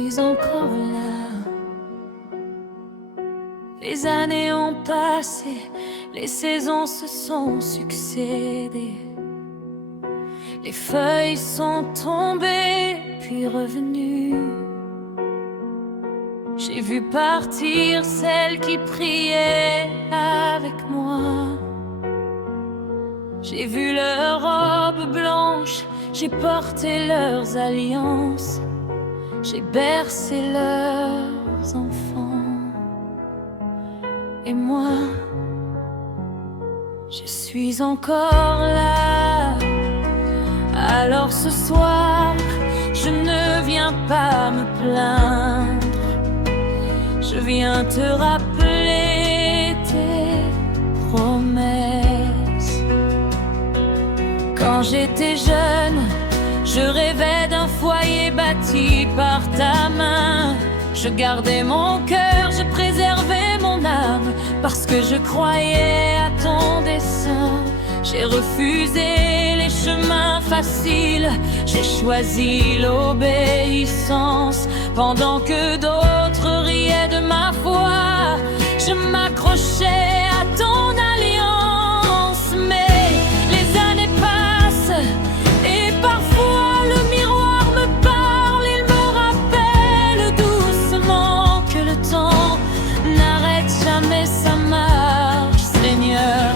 suis encore là. Les années ont passé, les saisons se sont succédées. Les feuilles sont tombées, puis revenues. J'ai vu partir celles qui priaient avec moi. J'ai vu leurs robes blanches, j'ai porté leurs alliances, j'ai bercé leurs enfants. Et moi, je suis encore là. Alors ce soir, je ne viens pas me plaindre. Je viens te rappeler tes promesses. Quand j'étais jeune, je rêvais d'un foyer bâti par ta main. Je gardais mon cœur, je préservais mon âme, parce que je croyais à ton dessein. J'ai refusé les chemins faciles, j'ai choisi l'obéissance. Pendant que d'autres riaient de ma foi, je m'accrochais à ton alliance. Mais les années passent et parfois le miroir me parle. Il me rappelle doucement que le temps n'arrête jamais sa marche, Seigneur.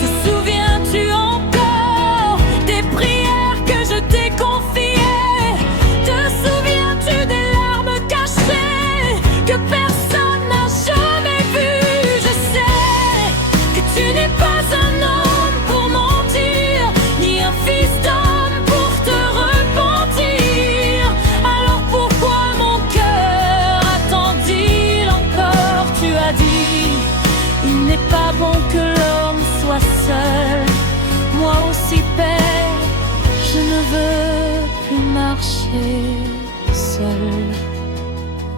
Te souviens-tu encore des prières que je t'ai confiées? Te souviens-tu des larmes cachées que personne n'a jamais vues? Je sais que tu n'es pas un homme pour mentir, ni un fils d'homme pour te repentir. Alors pourquoi mon cœur attend-il encore? Tu as dit, il n'est pas bon que l'homme soit seul. Moi aussi, Père, je ne veux plus marcher seul.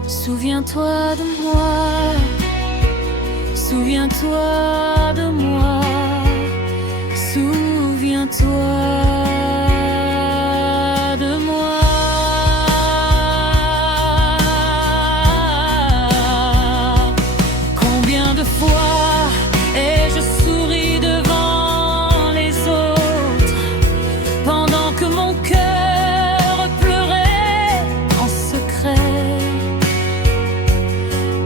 Souviens-toi de moi, souviens-toi de moi, souviens-toi de moi. Combien de fois ai-je souri devant les autres, pendant que mon cœur pleurait en secret?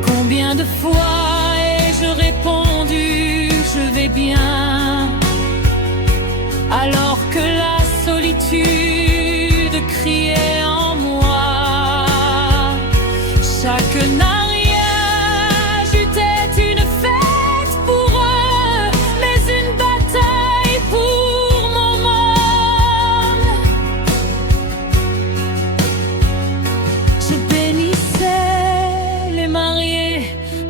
Combien de fois ai-je répondu je vais bien, alors que la solitude criait en moi? Chaque mariage était une fête pour eux, mais une bataille pour mon âme. Je bénissais les mariés,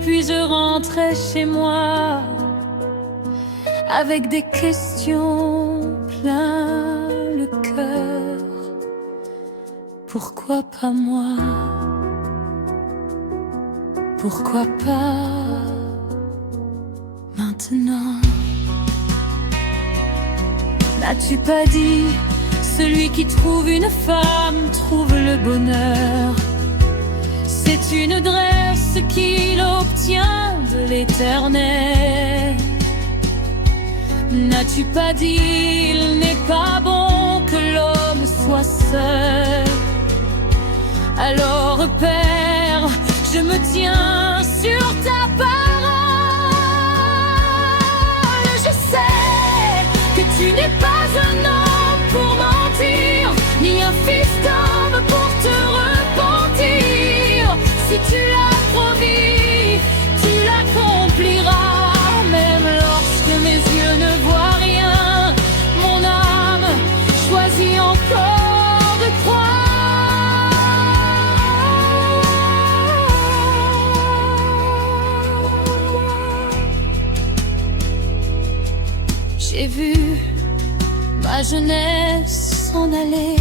puis je rentrais chez moi avec des questions plein le cœur. Pourquoi pas moi? Pourquoi pas maintenant? N'as-tu pas dit, celui qui trouve une femme trouve le bonheur? C'est une adresse qu'il obtient de l'Éternel. N'as-tu pas dit, il n'est pas bon que l'homme soit seul? Alors Père, je me tiens sur ta parole. Je sais que tu n'es pas un homme pour mentir, ni un fils d'homme pour te repentir. Si tu l'as promis, tu l'accompliras. Même lorsque mes yeux ne voient rien, mon âme choisit encore de croire. J'ai vu ma jeunesse s'en aller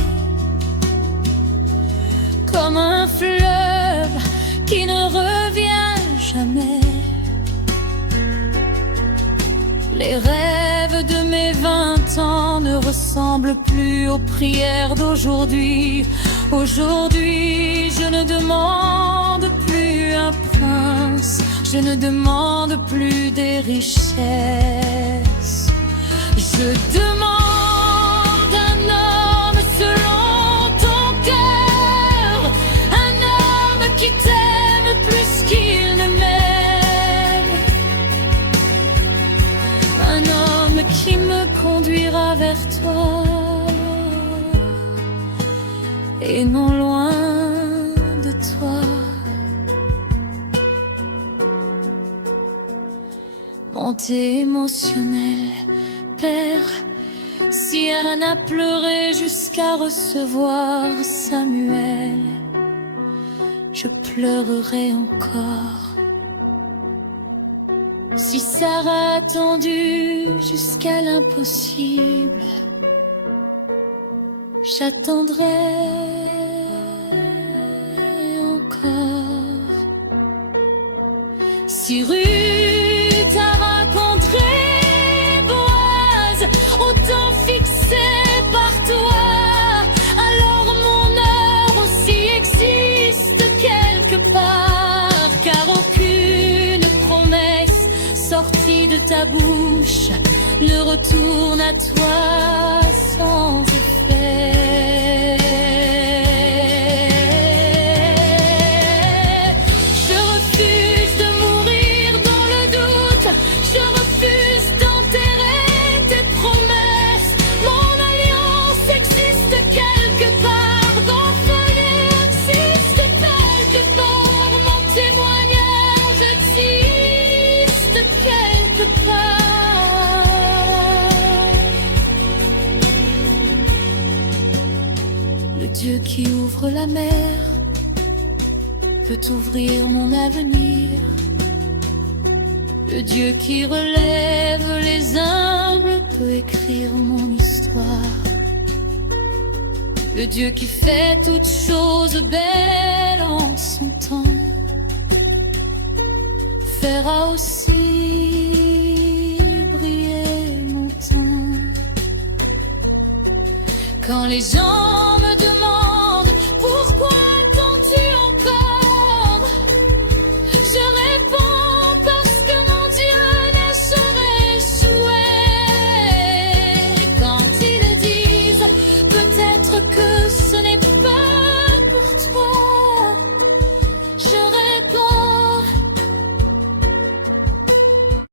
comme un fleuve qui ne revient jamais. Les rêves de mes 20 ans ne ressemblent plus aux prières d'aujourd'hui. Aujourd'hui, je ne demande plus un prince, je ne demande plus des richesses. Je demande un homme selon ton cœur, un homme qui t'aime plus qu'il ne m'aime, un homme qui me conduira vers toi et non loin de toi. Montée émotionnelle, Père, si Anne a pleuré jusqu'à recevoir Samuel, je pleurerai encore. Si Sarah a attendu jusqu'à l'impossible, j'attendrai encore. Si Ruth a rencontré Boaz, autant fixé par toi, alors mon heure aussi existe quelque part, car aucune promesse sortie de ta bouche ne retourne à toi sans effet. Je refuse de mourir dans le doute, je refuse d'enterrer tes promesses. Mon alliance existe quelque part, ton foyer existe quelque part, mon témoignage existe quelque part. Le Dieu qui ouvre la mer peut ouvrir mon avenir. Le Dieu qui relève les humbles peut écrire mon histoire. Le Dieu qui fait toutes choses belles en son temps fera aussi briller mon temps. Quand les gens